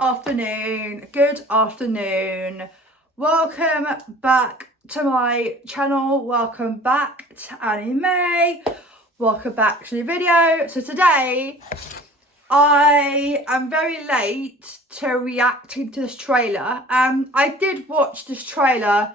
afternoon, good afternoon. Welcome back to my channel, welcome back to Annie May, welcome back to the video. So today I am very late to reacting to this trailer. I did watch this trailer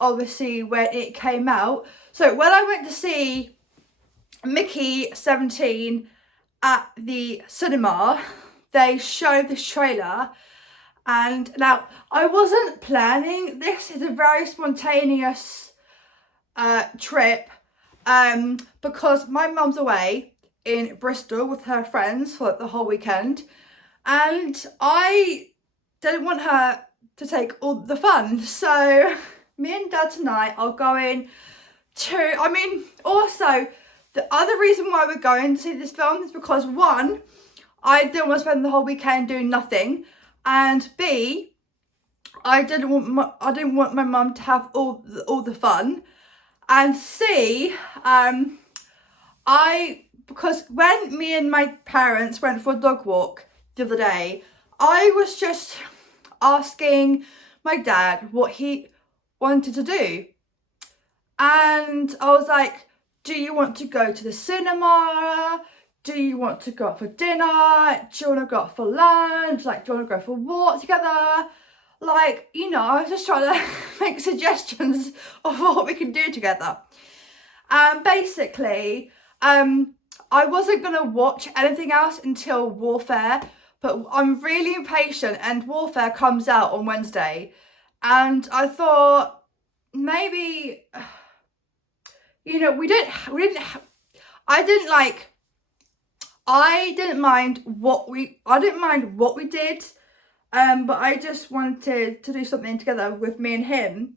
obviously when it came out. So when I went to see Mickey 17 at the cinema, they showed this trailer, and now I wasn't planning this. Is a very spontaneous trip because my mum's away in Bristol with her friends for the whole weekend, and I didn't want her to take all the fun, so me and Dad tonight are going to, also the other reason why we're going to see this film is because one, I didn't want to spend the whole weekend doing nothing, and B, I didn't want my mum to have all the fun, and C, because when me and my parents went for a dog walk the other day, I was just asking my dad what he wanted to do, and I was like, do you want to go to the cinema? Do you want to go out for dinner? Do you want to go out for lunch? Like, do you want to go for a walk together? Like, you know, I was just trying to make suggestions of what we can do together. And basically, I wasn't going to watch anything else until Warfare, but I'm really impatient, and Warfare comes out on Wednesday. And I thought, maybe, you know, I didn't mind what we did, but I just wanted to do something together with me and him,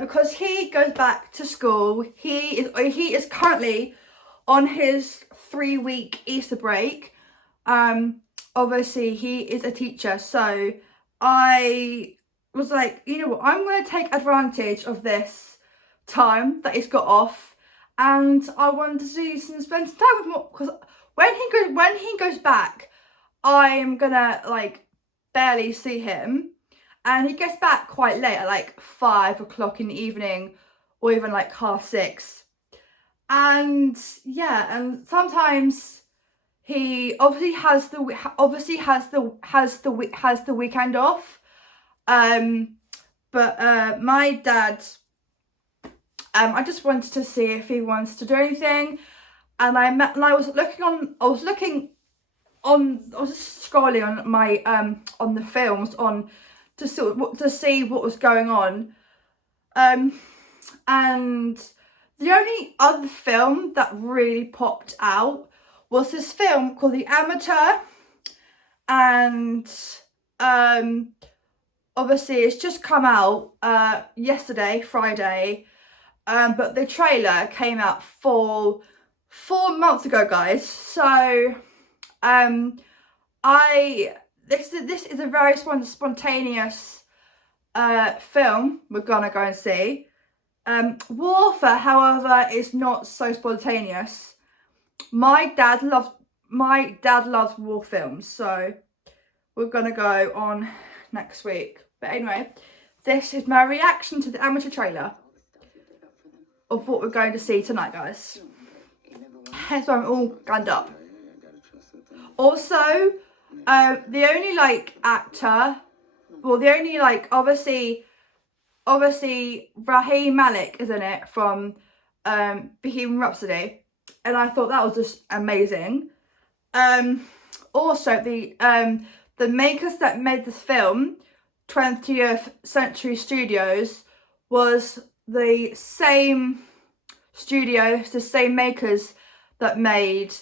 because he goes back to school. He is currently on his 3-week Easter break. Obviously he is a teacher, so I was like, you know what, I'm going to take advantage of this time that he's got off, and I wanted to spend some time with him, because when he goes back, I'm gonna like barely see him, and he gets back quite late at like 5 o'clock in the evening, or even like 6:30. And yeah, and sometimes he obviously has the weekend off. But my dad, I just wanted to see if he wants to do anything. And I was just scrolling on my on the films to see what was going on. And the only other film that really popped out was this film called The Amateur, and obviously it's just come out yesterday, Friday, but the trailer came out 4 months ago, guys. So this is a very spontaneous film we're gonna go and see. Warfare, however, is not so spontaneous. My dad loves war films, so we're gonna go on next week. But anyway, this is my reaction to the Amateur trailer of what we're going to see tonight, guys. Here's why I'm all gunned up. Also, the only actor, well, the only obviously Rami Malek is in it from Bohemian Rhapsody, and I thought that was just amazing. Also, the makers that made this film, 20th Century Studios, was the same studios, the same makers that made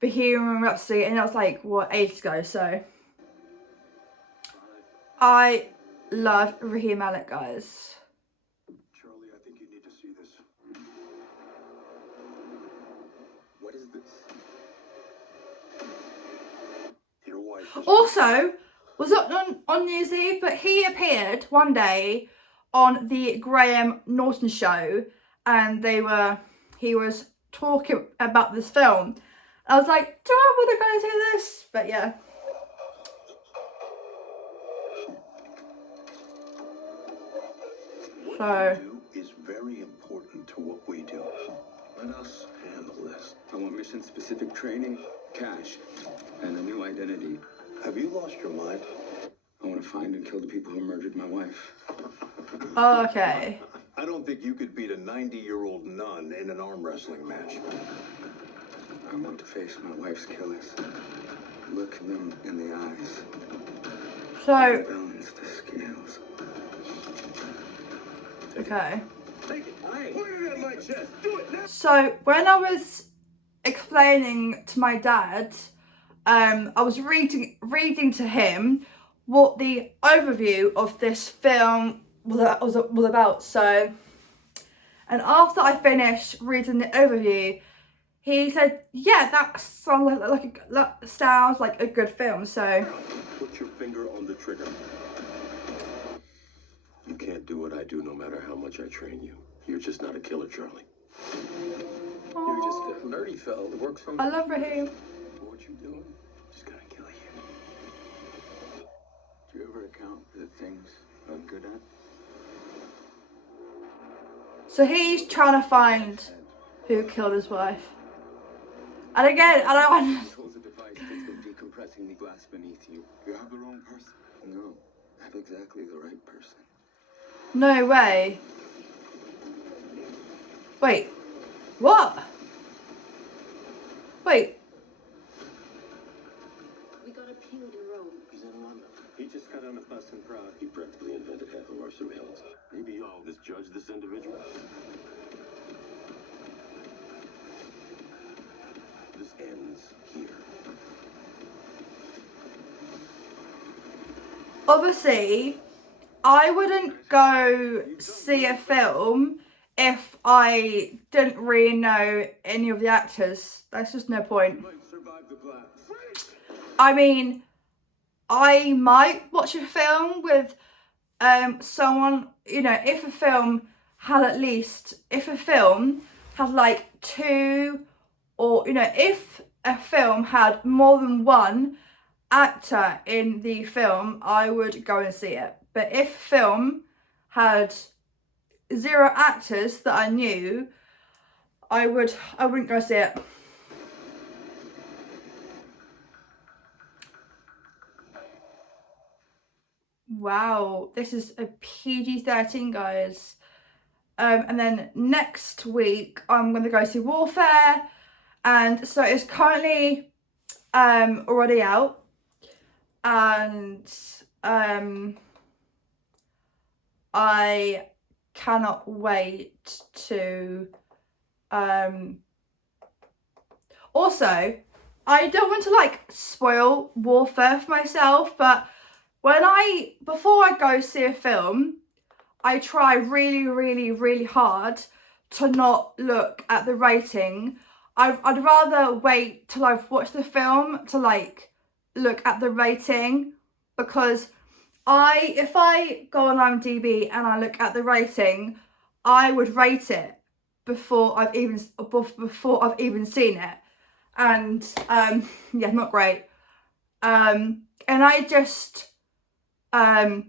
Bohemian Rhapsody, and that was like, what, 8 years ago. So I love Rami Malek, guys. Charlie, I think you need to see this. What is this? Your wife. Also, was not on New Year's Eve, but he appeared one day on the Graham Norton show, and he was talking about this film. I was like, do I want to go see this? But yeah. What So- you do is very important to what we do. Let us handle this. I want mission-specific training, cash, and a new identity. Have you lost your mind? I want to find and kill the people who murdered my wife. Okay. I don't think you could beat a 90-year-old nun in an arm wrestling match. I want to face my wife's killers. Look them in the eyes. So, Balance the scales. okay. Take it. Put it in my chest. Do it now. So when I was explaining to my dad, I was reading to him what the overview of this film was about. So, and after I finished reading the overview, he said, "Yeah, that sounds like a good film." So, Put your finger on the trigger. You can't do what I do no matter how much I train you. You're just not a killer, Charlie. You're just a nerdy fellow that works from... I love Raheem. What you doing? Just gonna kill you. Do you ever account for the things I'm good at? So he's trying to find who killed his wife. And again, I don't. Controls a device that's been decompressing the glass beneath you. You have the wrong person. No, I have exactly the right person. No way. Wait. What? Wait. We got a ping in Rome. He's in London. He just got on a bus in Prague. He practically invented half of our surveillance. Maybe y'all misjudge this individual. This ends here. Obviously, I wouldn't go see a film if I didn't really know any of the actors. That's just no point. Might survive the blast. I mean, I might watch a film with someone, you know, if a film had like two, or, you know, if a film had more than one actor in the film, I would go and see it. But if a film had 0 actors that I knew, I wouldn't go see it. Wow, this is a PG-13, guys. And then next week I'm gonna go see Warfare, and so it's currently already out, and I cannot wait to also, I don't want to like spoil Warfare for myself, but before I go see a film, I try really hard to not look at the rating. I'd rather wait till I've watched the film to like look at the rating, because if I go on IMDb and I look at the rating, I would rate it before I've even seen it, and yeah, not great. And I just how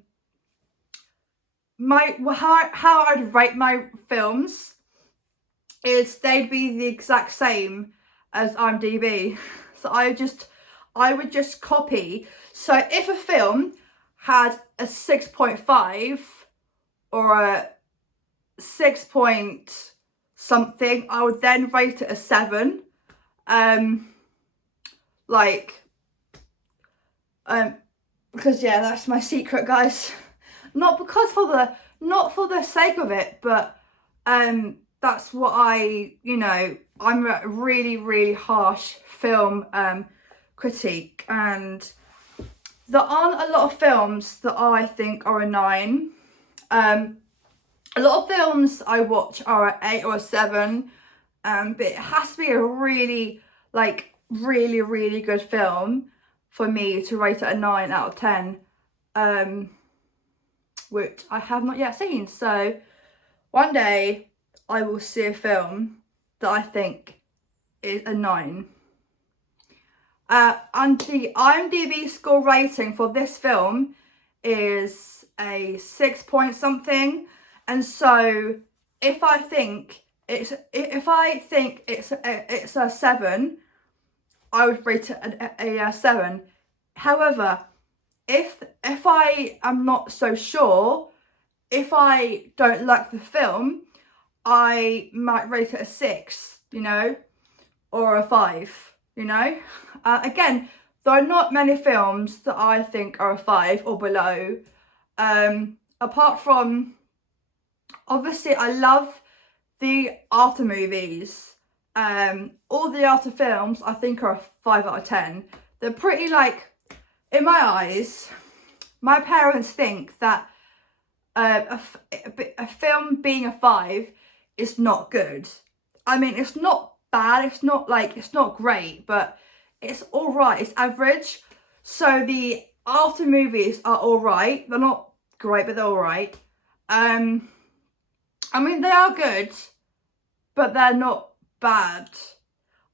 I'd rate my films is they'd be the exact same as IMDb. So I would just copy. So if a film had a 6.5 or a 6 point something, I would then rate it a 7. Because yeah, that's my secret, guys. Not for the sake of it, but that's what I'm a really harsh film critique, and there aren't a lot of films that I think are a 9. A lot of films I watch are an 8 or a 7, but it has to be a really good film for me to rate it a 9 out of 10, which I have not yet seen. So one day I will see a film that I think is a 9. And the IMDb score rating for this film is a 6 point something, And so if I think it's a 7, I would rate it a 7. However, if I am not so sure, if I don't like the film, I might rate it a 6, you know, or a 5, you know. Again, there are not many films that I think are a 5 or below. Apart from, obviously, I love the after movies. All the after films I think are a 5 out of 10. They're pretty, like, in my eyes, my parents think that a film being a 5 is not good. I mean, it's not bad, it's not great, but it's all right, it's average. So the after movies are all right. They're not great, but they're all right. I mean, they are good, but they're not bad.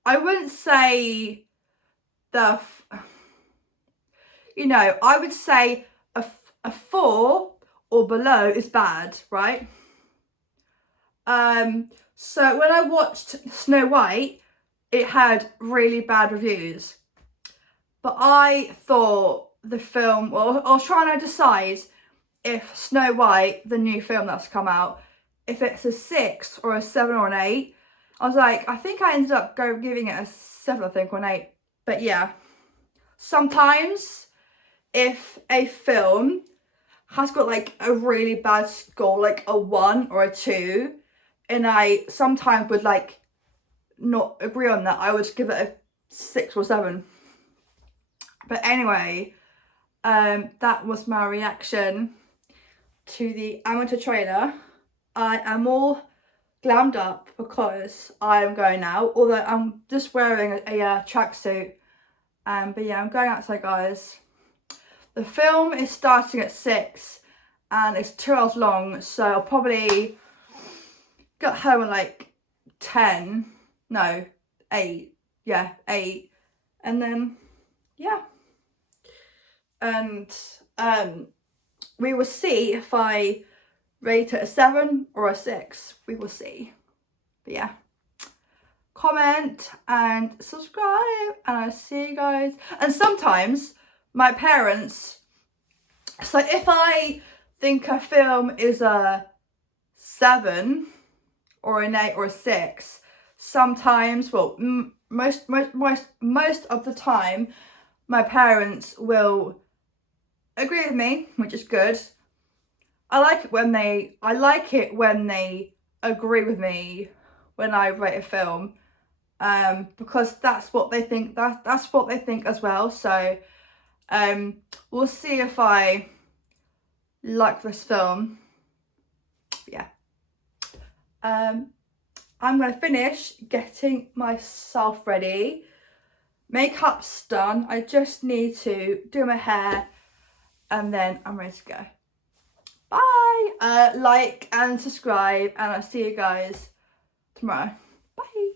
I wouldn't say you know, I would say a 4 or below is bad, right? So when I watched Snow White, it had really bad reviews. But I thought the film, well, I was trying to decide if Snow White, the new film that's come out, if it's a 6 or a 7 or an 8. I was like, I think I ended up giving it a 7, I think, or an 8. But yeah, sometimes if a film has got like a really bad score, like a 1 or a 2, and I sometimes would like not agree on that, I would give it a 6 or 7. But anyway, that was my reaction to the Avatar trailer. I am all glammed up because I am going out, although I'm just wearing a tracksuit. But yeah, I'm going outside, guys. The film is starting at 6 and it's 2 hours long, so I'll probably get home at like 10, no, 8, yeah, 8, and then, yeah. And we will see if I rate it a 7 or a 6, we will see. But yeah, comment and subscribe, and I'll see you guys. And sometimes my parents, so if I think a film is a 7 or an 8 or a 6, sometimes, well, most of the time, my parents will agree with me, which is good. I like it when they agree with me when I rate a film, because that's what they think. That's what they think as well. So we'll see if I like this film. Yeah. I'm gonna finish getting myself ready. Makeup's done. I just need to do my hair and then I'm ready to go. Bye. Like and subscribe, and I'll see you guys tomorrow. Bye.